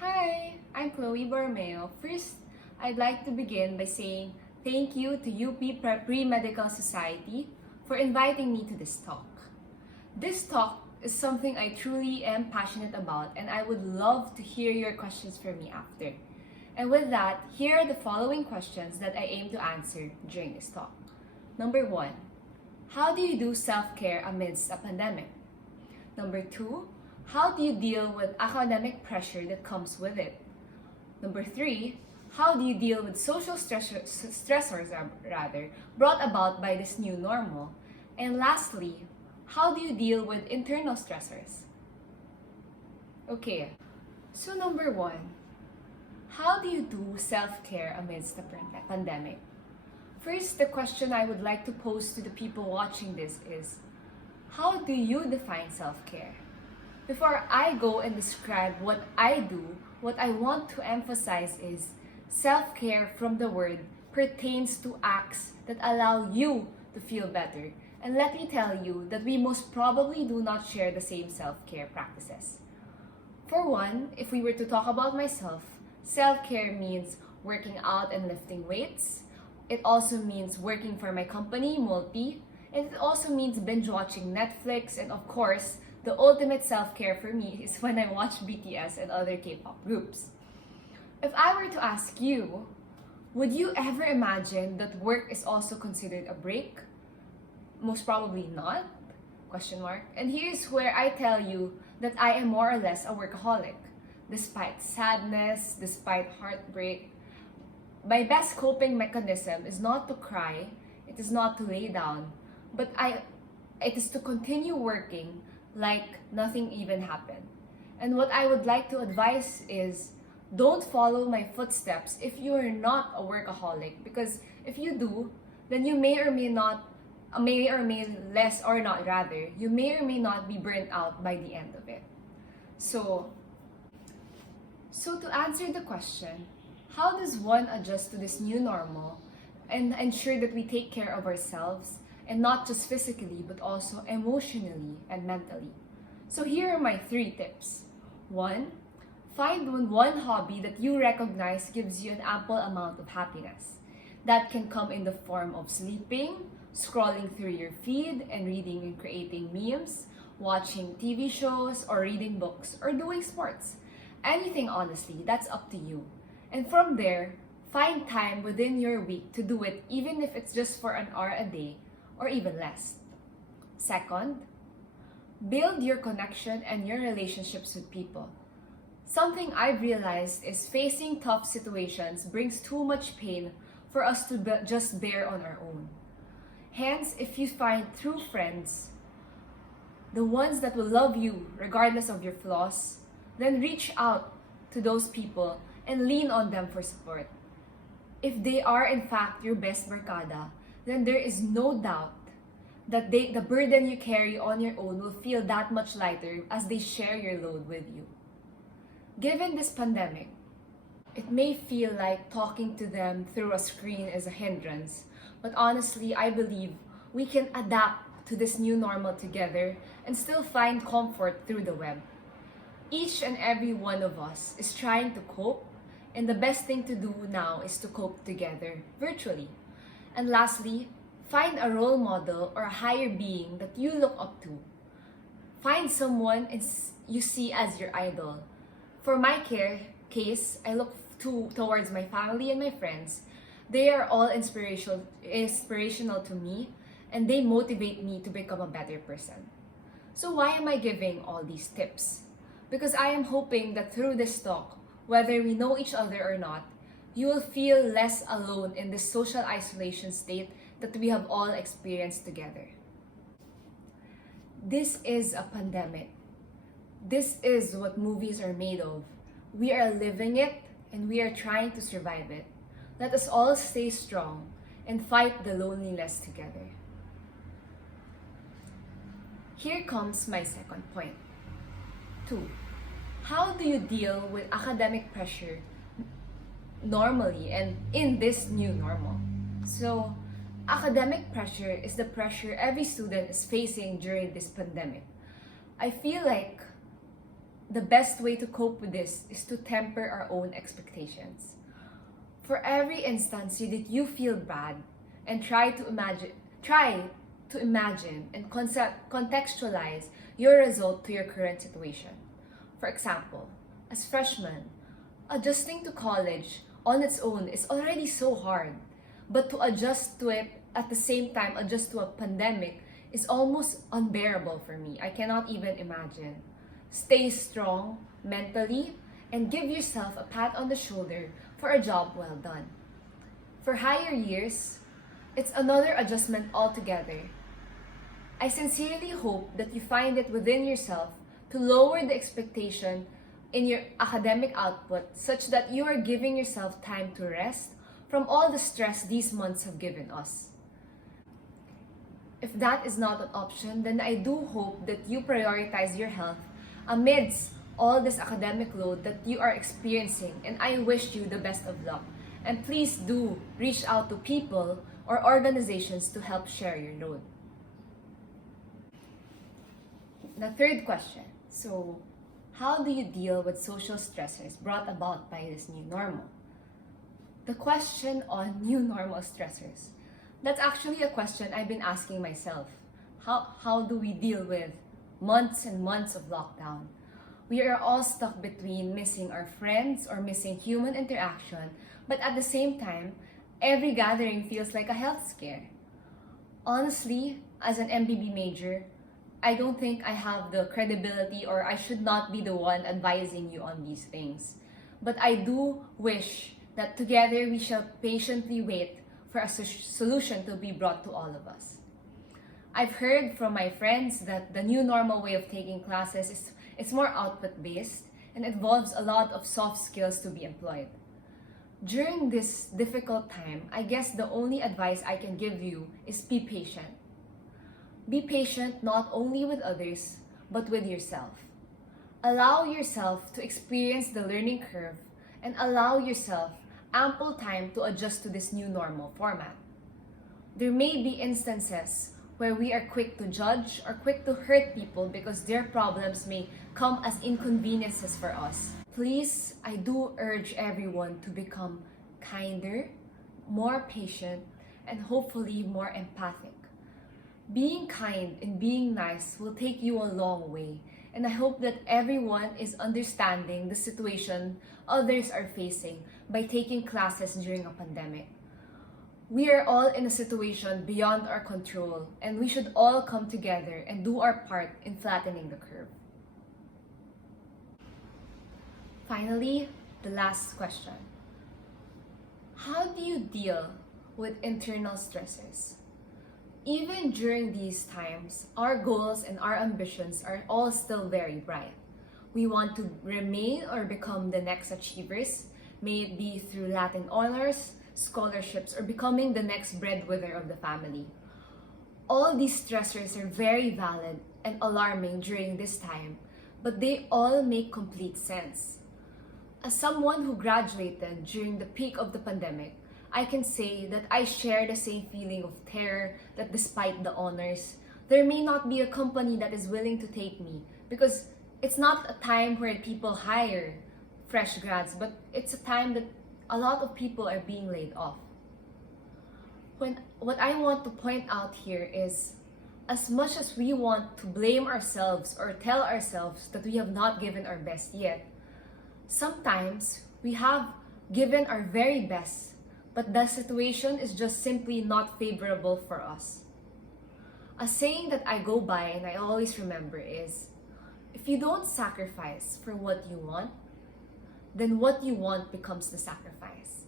Hi, I'm Chloe Borromeo. First, I'd like to begin by saying thank you to UP Pre-Medical Society for inviting me to this talk. This talk is something I truly am passionate about, and I would love to hear your questions from me after. And with that, here are the following questions that I aim to answer during this talk. Number 1, how do you do self-care amidst a pandemic? Number 2, how do you deal with academic pressure that comes with it? Number 3, how do you deal with social stressors brought about by this new normal? And lastly, how do you deal with internal stressors? Okay, so number 1, how do you do self-care amidst the pandemic? First, the question I would like to pose to the people watching this is, how do you define self-care? Before I go and describe what I do, what I want to emphasize is self-care from the word pertains to acts that allow you to feel better. And let me tell you that we most probably do not share the same self-care practices. For one, if we were to talk about myself, self-care means working out and lifting weights. It also means working for my company, Multi. And it also means binge watching Netflix, and of course, the ultimate self-care for me is when I watch BTS and other K-pop groups. If I were to ask you, would you ever imagine that work is also considered a break? Most probably not, ? And here's where I tell you that I am more or less a workaholic. Despite sadness, despite heartbreak, my best coping mechanism is not to cry, it is not to lay down, but it is to continue working like nothing even happened. And what I would like to advise is, don't follow my footsteps if you are not a workaholic, because if you do, then you may or may not be burnt out by the end of it. So to answer the question, how does one adjust to this new normal and ensure that we take care of ourselves, and not just physically, but also emotionally and mentally? So here are my 3 tips. 1, find one hobby that you recognize gives you an ample amount of happiness. That can come in the form of sleeping, scrolling through your feed and reading and creating memes, watching TV shows, or reading books, or doing sports. Anything, honestly, that's up to you. And from there, find time within your week to do it, even if it's just for an hour a day or even less. Second, build your connection and your relationships with people. Something I've realized is facing tough situations brings too much pain for us to just bear on our own. Hence, if you find true friends, the ones that will love you regardless of your flaws, then reach out to those people and lean on them for support. If they are in fact your best barkada, then there is no doubt that the burden you carry on your own will feel that much lighter as they share your load with you. Given this pandemic, it may feel like talking to them through a screen is a hindrance, but honestly, I believe we can adapt to this new normal together and still find comfort through the web. Each and every one of us is trying to cope, and the best thing to do now is to cope together virtually. And lastly, find a role model or a higher being that you look up to. Find someone you see as your idol. For my case, I look towards my family and my friends. They are all inspirational to me, and they motivate me to become a better person. So why am I giving all these tips? Because I am hoping that through this talk, whether we know each other or not, you will feel less alone in this social isolation state that we have all experienced together. This is a pandemic. This is what movies are made of. We are living it, and we are trying to survive it. Let us all stay strong and fight the loneliness together. Here comes my second point. 2, how do you deal with academic pressure normally and in this new normal? So, academic pressure is the pressure every student is facing during this pandemic. I feel like the best way to cope with this is to temper our own expectations. For every instance that you feel bad, and try to imagine and contextualize your result to your current situation. For example, as freshmen, adjusting to college on its own is already so hard, but to adjust to it at the same time, adjust to a pandemic is almost unbearable for me. I cannot even imagine. Stay strong mentally and give yourself a pat on the shoulder for a job well done. For higher years, it's another adjustment altogether. I sincerely hope that you find it within yourself to lower the expectation in your academic output such that you are giving yourself time to rest from all the stress these months have given us. If that is not an option, then I do hope that you prioritize your health amidst all this academic load that you are experiencing, and I wish you the best of luck. And please do reach out to people or organizations to help share your load. The third question. So, how do you deal with social stressors brought about by this new normal? The question on new normal stressors. That's actually a question I've been asking myself. How do we deal with months and months of lockdown? We are all stuck between missing our friends or missing human interaction, but at the same time, every gathering feels like a health scare. Honestly, as an MBB major, I don't think I have the credibility, or I should not be the one advising you on these things. But I do wish that together we shall patiently wait for a solution to be brought to all of us. I've heard from my friends that the new normal way of taking classes is more output-based and involves a lot of soft skills to be employed. During this difficult time, I guess the only advice I can give you is be patient. Be patient not only with others, but with yourself. Allow yourself to experience the learning curve and allow yourself ample time to adjust to this new normal format. There may be instances where we are quick to judge or quick to hurt people because their problems may come as inconveniences for us. Please, I do urge everyone to become kinder, more patient, and hopefully more empathic. Being kind and being nice will take you a long way, and I hope that everyone is understanding the situation others are facing by taking classes during a pandemic. We are all in a situation beyond our control, and we should all come together and do our part in flattening the curve. Finally, the last question. How do you deal with internal stressors? Even during these times, our goals and our ambitions are all still very bright. We want to remain or become the next achievers, may it be through Latin honors, scholarships, or becoming the next breadwinner of the family. All these stressors are very valid and alarming during this time, but they all make complete sense. As someone who graduated during the peak of the pandemic, I can say that I share the same feeling of terror that despite the honors, there may not be a company that is willing to take me, because it's not a time where people hire fresh grads, but it's a time that a lot of people are being laid off. What I want to point out here is, as much as we want to blame ourselves or tell ourselves that we have not given our best yet, sometimes we have given our very best, but the situation is just simply not favorable for us. A saying that I go by and I always remember is, if you don't sacrifice for what you want, then what you want becomes the sacrifice.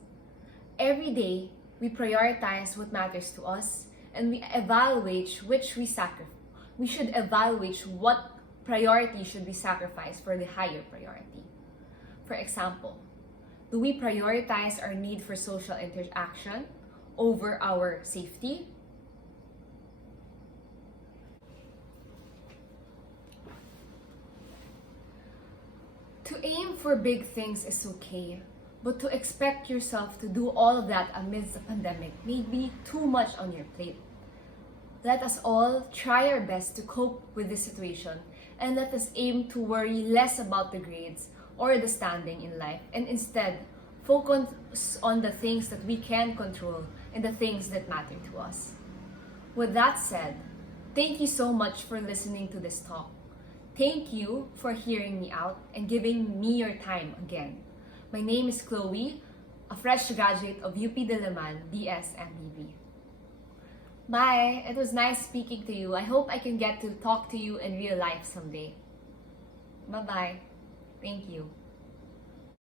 Every day, we prioritize what matters to us, and we evaluate we should evaluate what priority should be sacrificed for the higher priority. For example, do we prioritize our need for social interaction over our safety? To aim for big things is okay, but to expect yourself to do all of that amidst the pandemic may be too much on your plate. Let us all try our best to cope with this situation and let us aim to worry less about the grades or the standing in life, and instead focus on the things that we can control and the things that matter to us. With that said, thank you so much for listening to this talk. Thank you for hearing me out and giving me your time again. My name is Chloe, a fresh graduate of UP Diliman, BS MBB. Bye! It was nice speaking to you. I hope I can get to talk to you in real life someday. Bye-bye. Thank you.